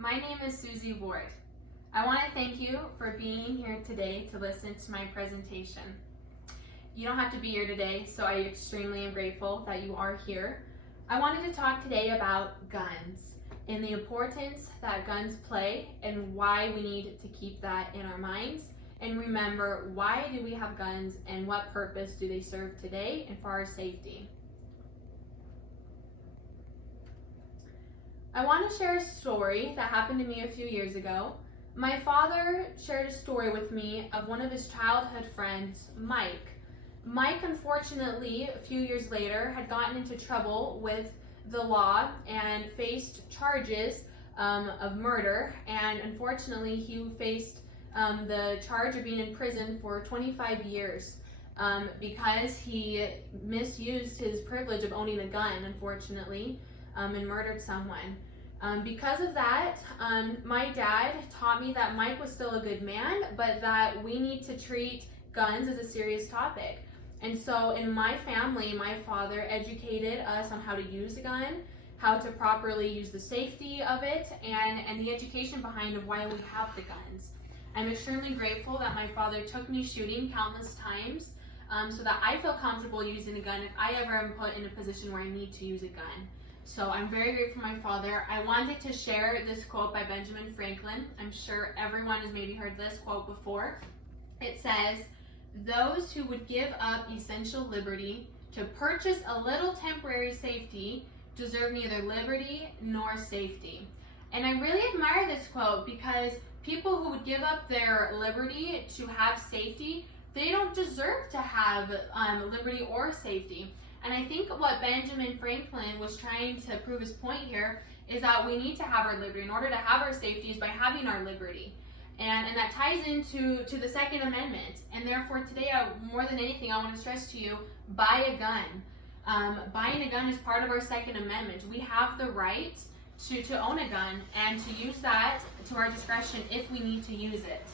My name is Susie Ward. I want to thank you for being here today to listen to my presentation. You don't have to be here today, so I extremely am grateful that you are here. I wanted to talk today about guns and the importance that guns play and why we need to keep that in our minds and remember, why do we have guns and what purpose do they serve today and for our safety. I want to share a story that happened to me a few years ago. My father shared a story with me of one of his childhood friends, Mike. Mike, unfortunately, a few years later, had gotten into trouble with the law and faced charges of murder, and unfortunately he faced the charge of being in prison for 25 years because he misused his privilege of owning a gun, unfortunately, and murdered someone. Because of that, my dad taught me that Mike was still a good man, but that we need to treat guns as a serious topic. And so in my family, my father educated us on how to use a gun, how to properly use the safety of it, and the education behind of why we have the guns. I'm extremely grateful that my father took me shooting countless times so that I feel comfortable using a gun if I ever am put in a position where I need to use a gun. So I'm very grateful for my father. I wanted to share this quote by Benjamin Franklin. I'm sure everyone has maybe heard this quote before. It says, "Those who would give up essential liberty to purchase a little temporary safety deserve neither liberty nor safety." And I really admire this quote because people who would give up their liberty to have safety, they don't deserve to have liberty or safety. And I think what Benjamin Franklin was trying to prove his point here is that we need to have our liberty. In order to have our safety is by having our liberty. And that ties into the Second Amendment. And therefore today, more than anything, I want to stress to you, buy a gun. Buying a gun is part of our Second Amendment. We have the right to own a gun and to use that to our discretion if we need to use it.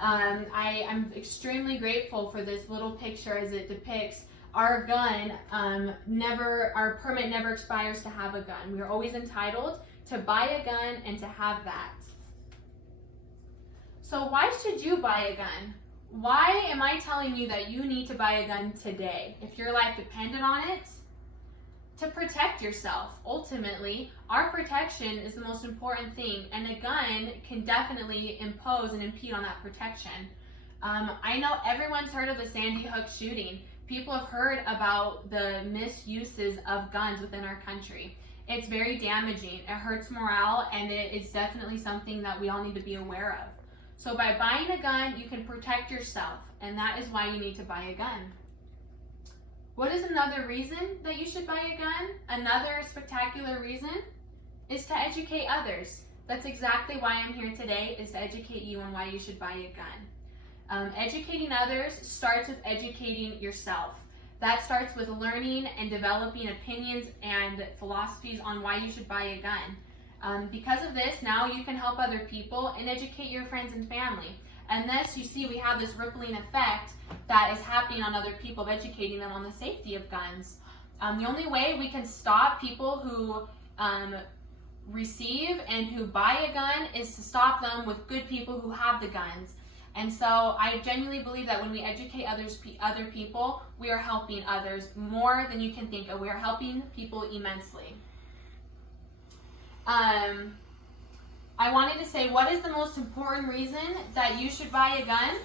I'm extremely grateful for this little picture as it depicts our gun, our permit never expires to have a gun. We are always entitled to buy a gun and to have that. So why should you buy a gun? Why am I telling you that you need to buy a gun today? If your life depended on it, to protect yourself. Ultimately, our protection is the most important thing, and a gun can definitely impose and impede on that protection. I know everyone's heard of the Sandy Hook shooting. People have heard about the misuses of guns within our country. It's very damaging. It hurts morale, and it is definitely something that we all need to be aware of. So by buying a gun, you can protect yourself, and that is why you need to buy a gun. What is another reason that you should buy a gun? Another spectacular reason is to educate others. That's exactly why I'm here today, is to educate you on why you should buy a gun. Educating others starts with educating yourself. That starts with learning and developing opinions and philosophies on why you should buy a gun. Because of this, now you can help other people and educate your friends and family. And thus, you see, we have this rippling effect that is happening on other people, of educating them on the safety of guns. The only way we can stop people who receive and who buy a gun is to stop them with good people who have the guns. And so I genuinely believe that when we educate other people, we are helping others more than you can think of. We are helping people immensely. I wanted to say, what is the most important reason that you should buy a gun?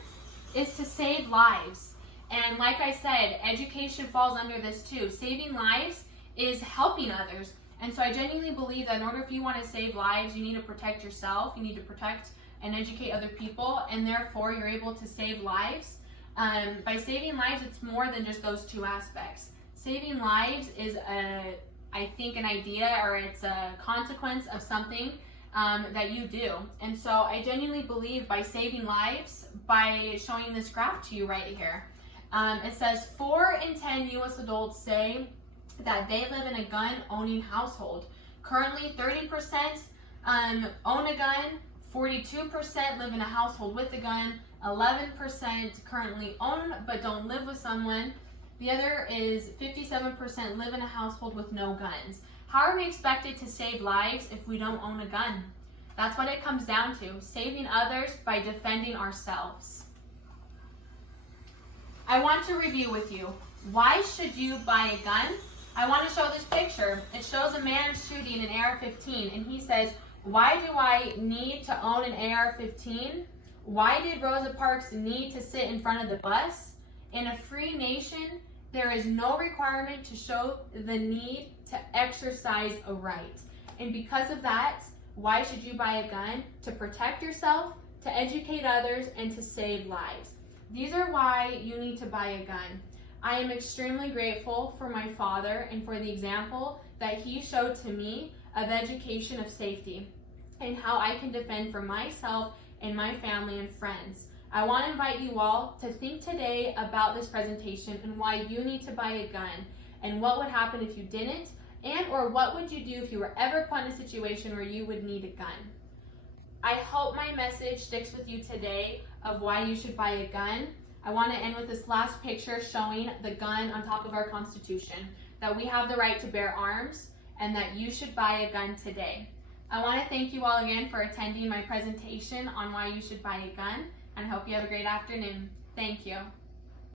Is to save lives. And like I said, education falls under this too. Saving lives is helping others. And so I genuinely believe that in order if you want to save lives, you need to protect yourself. You need to protect and educate other people, and therefore you're able to save lives. By saving lives, it's more than just those two aspects. Saving lives is, I think, an idea, or it's a consequence of something that you do. And so I genuinely believe by saving lives, by showing this graph to you right here, it says 4 in 10 U.S. adults say that they live in a gun-owning household. Currently, 30% own a gun, 42% live in a household with a gun, 11% currently own but don't live with someone. The other is 57% live in a household with no guns. How are we expected to save lives if we don't own a gun? That's what it comes down to, saving others by defending ourselves. I want to review with you. Why should you buy a gun? I want to show this picture. It shows a man shooting an AR-15, and he says, why do I need to own an AR-15? Why did Rosa Parks need to sit in front of the bus? In a free nation, there is no requirement to show the need to exercise a right. And because of that, why should you buy a gun? To protect yourself, to educate others, and to save lives. These are why you need to buy a gun. I am extremely grateful for my father and for the example that he showed to me of education of safety and how I can defend for myself and my family and friends. I want to invite you all to think today about this presentation and why you need to buy a gun and what would happen if you didn't, and or what would you do if you were ever put in a situation where you would need a gun. I hope my message sticks with you today of why you should buy a gun. I want to end with this last picture showing the gun on top of our Constitution, that we have the right to bear arms and that you should buy a gun today. I want to thank you all again for attending my presentation on why you should buy a gun, and I hope you have a great afternoon. Thank you.